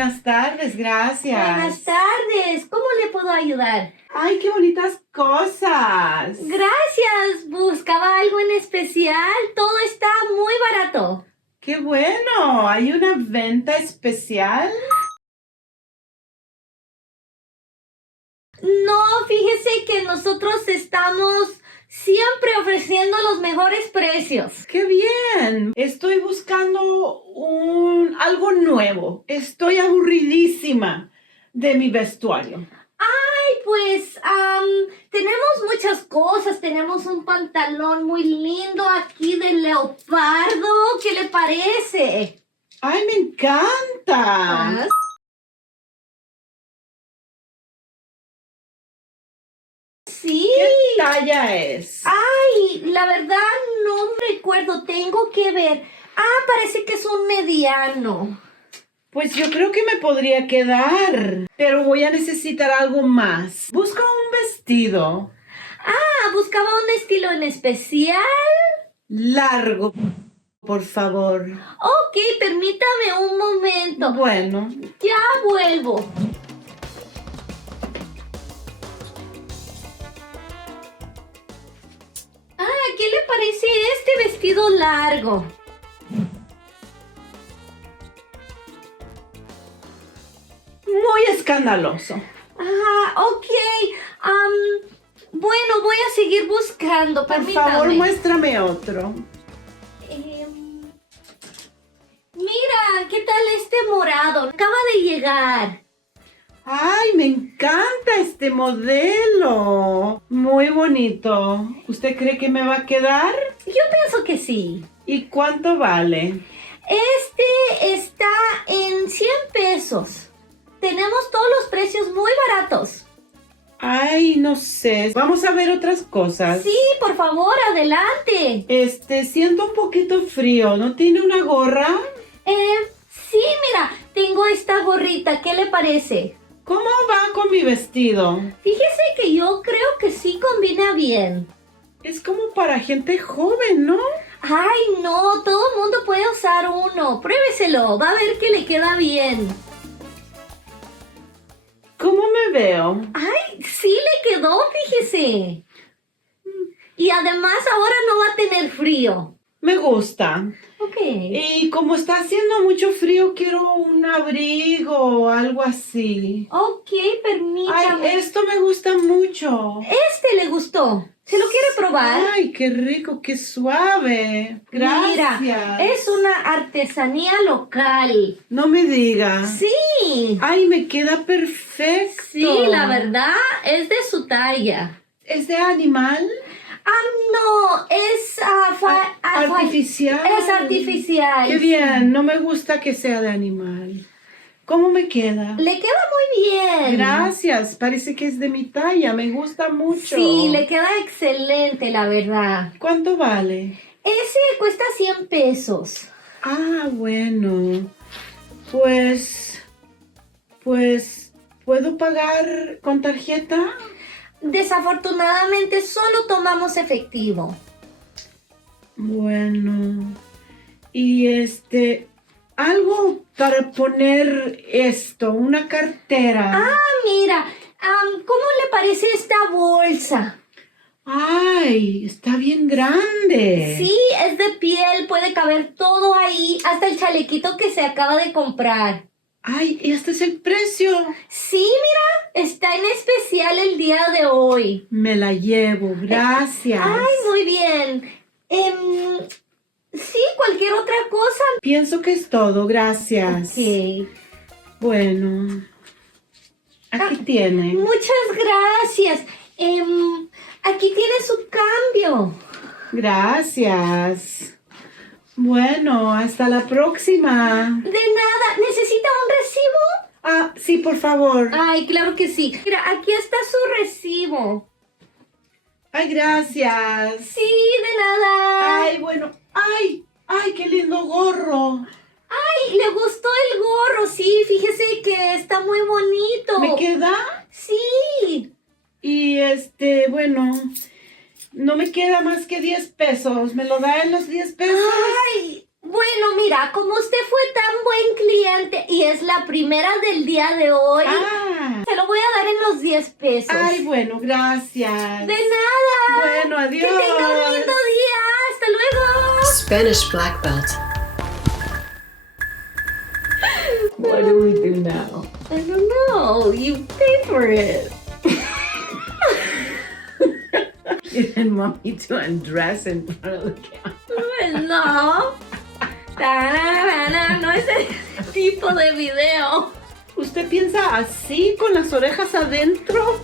Buenas tardes, gracias. Buenas tardes, ¿cómo le puedo ayudar? ¡Ay, qué bonitas cosas! Gracias, buscaba algo en especial, todo está muy barato. ¡Qué bueno! ¿Hay una venta especial? No, fíjese que nosotros estamos siempre ofreciendo los mejores precios. ¡Qué bien! Estoy buscando algo nuevo. Estoy aburridísima de mi vestuario. Ay, pues, tenemos muchas cosas. Tenemos un pantalón muy lindo aquí de leopardo. ¿Qué le parece? ¡Ay, me encanta! Sí. ¿Qué talla es? Ay, la verdad no recuerdo, tengo que ver. Parece que es un mediano. Pues yo creo que me podría quedar, pero voy a necesitar algo más. Busco un vestido ¿Buscaba un estilo en especial? largo, por favor. Ok, permítame un momento. Bueno, Ya vuelvo. ¿Qué le parece este vestido largo? muy escandaloso. Ok. Bueno, voy a seguir buscando. Por Permítame. favor, muéstrame otro. Mira, ¿qué tal este morado? Acaba de llegar. ¡Ay, me encanta este modelo! Muy bonito. ¿Usted cree que me va a quedar? Yo pienso que sí. ¿Y cuánto vale? Este está en 100 pesos. Tenemos todos los precios muy baratos. Ay, no sé. Vamos a ver otras cosas. Sí, por favor, adelante. Siento un poquito frío. ¿No tiene una gorra? Sí, mira, tengo esta gorrita. ¿Qué le parece? ¿Cómo va con mi vestido? Fíjese que yo creo que sí combina bien. Es como para gente joven, ¿no? Ay, no, todo el mundo puede usar uno. Pruébeselo, va a ver que le queda bien. ¿Cómo me veo? Ay, sí le quedó, fíjese. Y además ahora no va a tener frío. Me gusta. Ok. Y como está haciendo mucho frío, quiero un abrigo o algo así. Ok, permítame. Ay, esto me gusta mucho. Este le gustó. ¿Se lo quiere probar? Ay, qué rico, qué suave. Gracias. Mira, es una artesanía local. No me diga. Sí. Ay, me queda perfecto. Sí, la verdad es de su talla. ¿Es de animal? No, es Artificial. Es artificial. Qué bien, no me gusta que sea de animal. ¿Cómo me queda? Le queda muy bien. Gracias, parece que es de mi talla, me gusta mucho. Sí, le queda excelente, la verdad. ¿Cuánto vale? Ese cuesta 100 pesos. Bueno, pues, ¿puedo pagar con tarjeta? Desafortunadamente solo tomamos efectivo. Bueno, y algo para poner esto, una cartera. Mira, ¿cómo le parece esta bolsa? Ay, está bien grande. Sí, es de piel, puede caber todo ahí, hasta el chalequito que se acaba de comprar. Ay, ¿y este es el precio? Sí, mira, está en especial el día de hoy. Me la llevo, gracias. Ay, muy bien. Sí, cualquier otra cosa. Pienso que es todo, gracias. Ok. Bueno, aquí tiene. Muchas gracias. Aquí tiene su cambio. Gracias. Bueno, hasta la próxima. De nada. ¿Necesita un recibo? Sí, por favor. Ay, claro que sí. Mira, aquí está su recibo. Ay, gracias. Sí, de nada. Ay, bueno. Ay, qué lindo gorro. Ay, le gustó el gorro. Sí, fíjese que está muy bonito. ¿Me queda? Sí. Y bueno, no me queda más que 10 pesos. ¿Me lo da en los 10 pesos? Ay, Bueno, mira, como usted fue tan buen cliente y es la primera del día de hoy, se lo voy a dar en los 10 pesos. Ay, bueno, gracias. De nada. Bueno, adiós. Que tenga un lindo día. Hasta luego. Spanish Black Belt. What do we do now? I don't know. You pay for it. You didn't want me to undress in front of the camera. No. Tararara, no es ese tipo de video. ¿Usted piensa así con las orejas adentro?